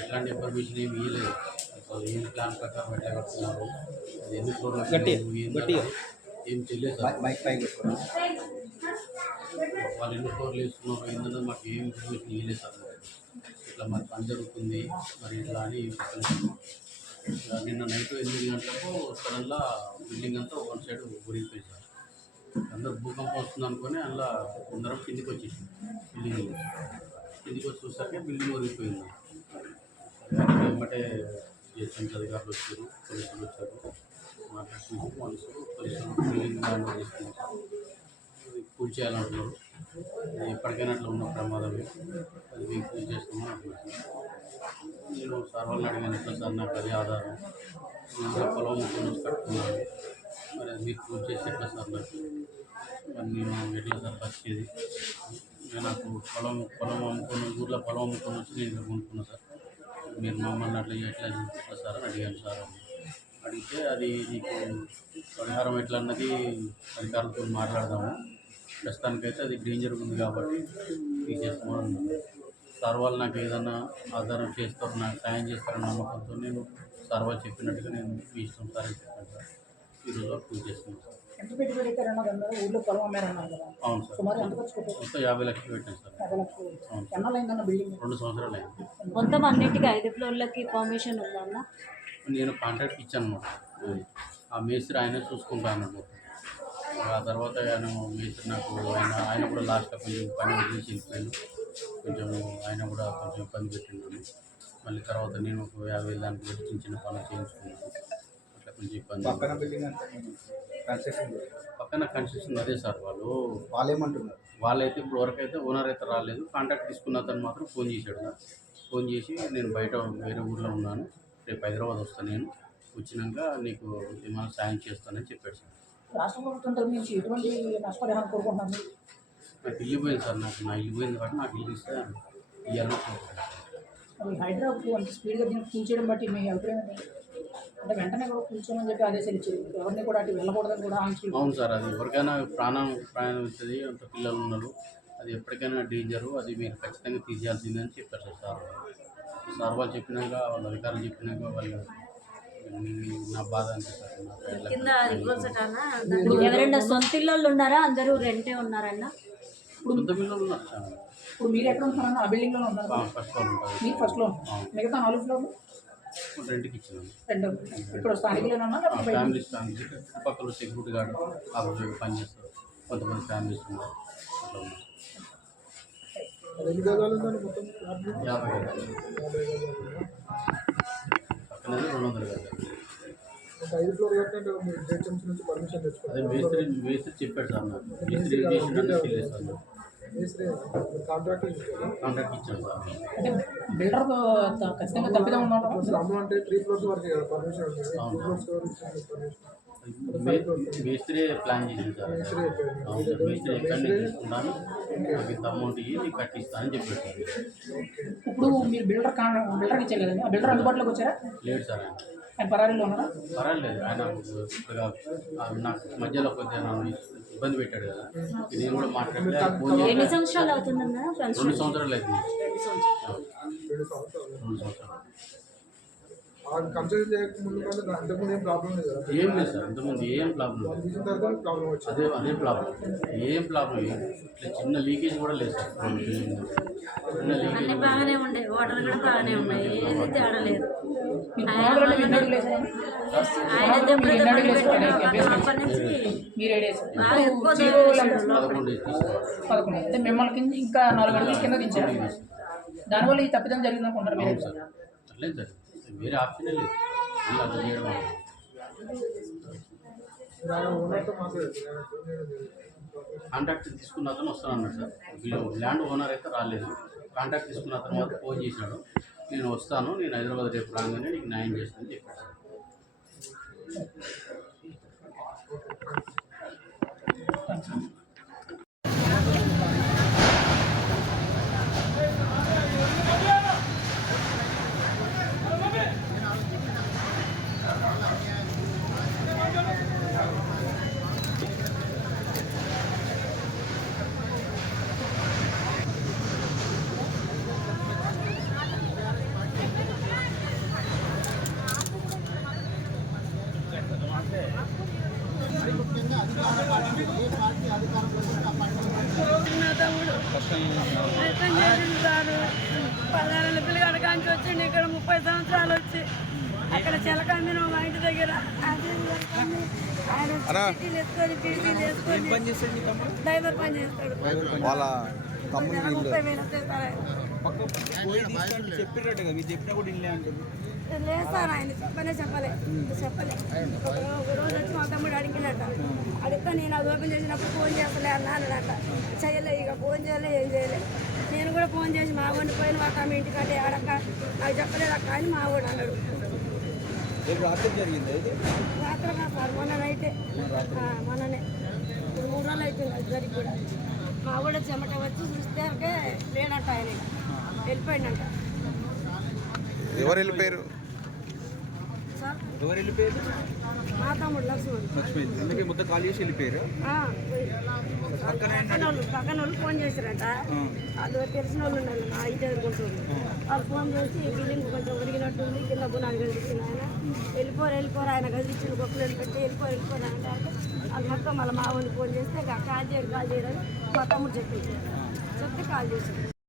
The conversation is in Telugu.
ఎట్లాంటి ఇన్ఫర్మేషన్ ఏమి ఇవ్వలేదు ఏం ప్లాన్ ప్రకారం ఎట్లా కడుతున్నారు అది ఎన్ని ఫ్లోర్లు ఏం తెలియదు. వాళ్ళు ఎన్ని ఫ్లోర్లు వేస్తున్నారు ఏంటంటే మాకు ఏం ఇన్ఫర్మేషన్ ఇవ్వలేదు సార్. ఇట్లా మరి పని జరుగుతుంది మరి ఇట్లా అని నిన్న నైట్ ఎనిమిది గంటలకు సడన్గా బిల్డింగ్ అంతా వన్ సైడ్ ఊరిపోయింది సార్. అందరూ భూకంపం వస్తుంది అనుకొని అందులో అందరం కిందికి వచ్చేసి బిల్డింగ్ కిందికి వచ్చి చూసాక బిల్డింగ్ ఊరిపోయింది. వెంబటే జిహెచ్ఎంసీ అధికారులు వచ్చారు పోలీసులు వచ్చారు. మాట్లాడుతున్నారు పోలీసులు పోలీసులు బిల్డింగ్ చేస్తున్నారు అది కూల్ చేయాలంటున్నారు ఎప్పటికైనా అట్లా ఉన్న ప్రమాదమే. అది మేము కూల్ చేస్తామని అంటున్నారు. నేను సార్ వాళ్ళని అడిగాను ఎట్లా సార్ నాకు అదే ఆధారం? నేను కూడా పొలం ముక్కలు కట్టుకున్నాను. మరి అది మీరు కూల్ చేసి ఎట్లా సార్ నాకు మరి నేను ఎట్లా సార్ బతికేది నాకు పొలం పొలం అమ్ముకుని ఊర్లో పొలం అమ్ముకున్న వచ్చి నేను ఇక్కడ సార్. మీరు మమ్మల్ని అట్లా ఎట్లా ఎట్లా సార్ అని. అడిగాను సార్ అడిగితే అది నీకు పరిహారం ఎట్లా అన్నది అధికారులతో మాట్లాడదాము. ప్రస్తుతానికైతే అది డేంజర్ ఉంది కాబట్టి తీసేస్తామని అన్నారు. సార్ వాళ్ళు నాకు ఏదైనా ఆధారం చేస్తారు నాకు సాయం చేస్తారని నమ్మకంతో నేను సార్ వాళ్ళు చెప్పినట్టుగా నేను మీ ఇష్టం సార్ అని చెప్పాను సార్. ఈరోజు పూజ చేస్తున్నాను సార్. ఎంత పెట్టి పెట్టారన్నారు అందరూ ఊళ్ళో పొలం అమ్మారన్నారు కదా. అవును సార్. సుమారు ఎంత ఖర్చు పెట్టారు? మొత్తం యాభై లక్షలు పెట్టాను సార్. యాభై లక్షలు బిల్డింగ్? రెండు సంవత్సరాలు అయింది. మొత్తం అన్నిటికీ ఐదు ఫ్లోర్లకి పర్మిషన్ ఉందన్న నేను కాంట్రాక్ట్ ఇచ్చాను అనమాట ఆ మేస్త్రి ఆయనే చూసుకుంటా అన్నమాట ఆ తర్వాత ఆయన మేస్త్రి నాకు ఆయన ఆయన కూడా లాస్ట్లో కొంచెం పని వదిలేసి వెళ్ళిపోయాను కొంచెం ఆయన కూడా కొంచెం ఇబ్బంది పెట్టినాను మళ్ళీ తర్వాత నేను ఒక యాభై దానికి పెట్టి చిన్న చిన్న పనులు చేయించుకున్నాను. అట్లా కొంచెం ఇబ్బంది. పక్కన బిల్డింగ్ అంతా కన్స్ట్రక్షన్. పక్కన కన్స్ట్రక్షన్ అదే సార్ వాళ్ళు. వాళ్ళు ఏమంటున్నారు వాళ్ళైతే ఇప్పుడు వరకు అయితే ఓనర్ అయితే రాలేదు. కాంటాక్ట్ తీసుకున్న అతను మాత్రం ఫోన్ చేశాడు నాకు ఫోన్ చేసి నేను బయట వేరే ఊర్లో ఉన్నాను. రేపు హైదరాబాద్ వస్తాను నేను. వచ్చినాక నీకు ఏమైనా సాయం చేస్తానని చెప్పాడు సార్. రాష్ట్ర ప్రభుత్వం తరఫు నుంచి ఎటువంటి నష్టపరిహారం కోరుకుంటున్నారు నాకు ఇల్లు పోయింది సార్. నాకు నా ఇల్లు పోయింది కాబట్టి నాకు ఇల్లు ఇస్తే ఇవ్వాలని హైదరాబాద్ అంత స్పీడ్గా దీన్ని కూల్చేయడం బట్టి మీ అభిప్రాయం? అంటే వెంటనే కూడా కూర్చోమని చెప్పి ఆదేశాలు ఇచ్చారు. ఎవరిని కూడా అటు వెళ్ళకూడదని కూడా ఆంక్షలు అవును సార్ అది ఎవరికైనా ప్రాణం ప్రాణం ఇస్తుంది అంత పిల్లలు ఉన్నారు. అది ఎప్పటికైనా డేంజరు అది మీరు ఖచ్చితంగా తీసేయాల్సిందే అని చెప్పారు సార్. సార్ వాళ్ళు. సార్ వాళ్ళు చెప్పినాక వాళ్ళ అధికారులు చెప్పినాక వాళ్ళు నా బాధ ఎవరైనా సొంత ఇళ్ళు ఉన్నారా? అందరూ రెంటే ఉన్నారన్న? సొంత పిల్లలు ఉన్నారు. ఇప్పుడు మీరు ఎక్కడ ఉంటున్నారన్న ఆ బిల్డింగ్లోనే ఉన్నారు ఆ, ఫస్ట్ ఫ్లోర్ మీరు ఫస్ట్లో అవును. మిగతా నాలుగు ఫ్లోర్లు రెంట్కి ఇచ్చినాను రెండు? ఫ్యామిలీస్ ఫ్యామిలీస్ చుట్టుపక్కల సెక్యూరిటీ గార్డ్ ఆపోజిట్ పనిచేస్తారు. కొంతమంది ఫ్యామిలీస్ ఉన్నారు అట్లా ఉన్నారు. యాభై గజాలు. రెండు వందల అదే మేస్త్రి మేస్త్రి చెప్పాడు సార్ నాకు. మేస్త్రి ఏం కాంట్రాక్ట్ కాంట్రాక్ట్ ఇచ్చాను సార్ అంటే బిల్డర్ ఖచ్చితంగా తప్పిదం అంటే త్రీ ఫ్లోర్స్ వరకు కదా పర్మిషన్ ఉంటుంది టూ అవును. ఫ్లోర్స్ వరకు ఇచ్చింది పర్మిషన్ మే- మేస్త్రి ప్లాన్ చేసింది సార్. మేస్త్రి ఎక్కడ నేను తీసుకున్నాను నాకు ఇంత అమౌంట్ ఇవ్వి నీకు కట్టిస్తానని చెప్పాడు సార్. ఇప్పుడు మీరు బిల్డర్ కా బిల్డర్కి ఇచ్చారు కదండి. ఆ బిల్డర్ అందుబాటులోకి వచ్చారా? లేడు సార్. ఆయన పరారీలో ఉన్నారా పర్వాలేదు ఆయన నాకు మధ్యలో కొద్దిగా నన్ను ఇబ్బంది పెట్టాడు కదా. నేను కూడా ఫోన్ ఎన్ని సంవత్సరాలు అవుతుందన్న రెండు సంవత్సరాలు అవుతుంది రెండు సంవత్సరాలు. అంతకుముందు ఏం ప్రాబ్లం లేదు ఏం లేదు సార్ ఇంతకుముందు ఏం ప్రాబ్లం లేదు. తీసిన తర్వాత ప్రాబ్లం వచ్చింది. అదే అదే ప్రాబ్లం ఏం ప్రాబ్లం లేదు ఇట్లా చిన్న లీకేజ్ కూడా లేదు సార్. చిన్న అన్ని లీకేజ్ బాగానే ఉండే వాటర్ కూడా బాగానే ఉన్నాయి ఏది తేడా లేదు. పదకొండు అంటే మిమ్మల్ని కింద ఇంకా నాలుగు అడుగులు కింద దించారు. దానివల్ల ఈ తప్పిదం జరిగింది అనుకుంటారు మీరు సార్. అట్లేదు సార్. వేరే ఆప్షనే లేదు. కాంట్రాక్ట్ తీసుకున్న అతను వస్తాను అన్నాడు సార్. వీళ్ళు ల్యాండ్ ఓనర్ అయితే రాలేదు. కాంట్రాక్ట్ తీసుకున్న అతను మాత్రం ఫోన్ చేశాడు. నేను వస్తాను నేను హైదరాబాద్ రేపు రాగానే నీకు న్యాయం చేస్తానని చెప్పాను సంవత్సరాలు పదహారు పిల్లగాడ కాంచి వచ్చిండు. ఇక్కడ ముప్పై సంవత్సరాలు వచ్చి అక్కడ చిలకంది మా ఇంటి దగ్గర. అది. ఆయన పీటీలు వేసుకొని డ్రైవర్ పని చేస్తాడు. వాళ్ళ ముప్పై వేలు మీరు చెప్పినా కూడా ఇల్లే అంటుంది లేదు సార్ ఆయన చెప్పనే చెప్పలే. చెప్పలే. ఒక ఒక రోజు వచ్చి మా తమ్ముడు అడిగినట్ట అడిగితే నేను అది ఓపెన్ చేసినప్పుడు ఫోన్ చేస్తలే అన్నా అన్నట చేయలే ఇక ఫోన్ చేయలే ఏం చేయలే. నేను కూడా ఫోన్ చేసి మా వాడిని పోయిన వాక మీ ఇంటికంటే ఆడక్క నాకు చెప్పలేదు అక్క అని మా వాడు అన్నాడు. రాత్రి అయితే సార్ మొన్న నైటే ఆ, మొన్ననే. ఇప్పుడు మూడు రోజులు అవుతుంది అది జరిగి కూడా. మా కూడా చెమట వచ్చి చూస్తే లేనట్ట ఆయన. వెళ్ళిపోయిందంట. ఎవరు వెళ్ళిపోయారు? ఎవరు వెళ్ళిపోయారు? మా తమ్ముడు లక్ష్మణ్. మర్చిపోయింది అందుకే మొత్తం కాల్ చేసి వెళ్ళిపోయారు? పక్కన వాళ్ళు పక్కన వాళ్ళు ఫోన్ చేశారట. వాళ్ళు తెలిసిన వాళ్ళు ఉన్నారు నా ఇంటి ఎదుర్కొంటుంది వాళ్ళు ఫోన్ చేసి బిల్డింగ్ కొంచెం ఒరిగినట్టుంది కింద బునాలు కదిలిచ్చిన ఆయన. వెళ్ళిపోరు వెళ్ళిపోరు ఆయన గదిలిచ్చిన గొప్పలు పెట్టి వెళ్ళిపోరు వెళ్ళిపోరు అంటే వాళ్ళు మొత్తం మళ్ళీ మా వాళ్ళు ఫోన్ చేస్తే కాల్ చేయరు కాల్ చేయరు మా తమ్ముడు చెప్పింది చెప్తే కాల్ చేశారు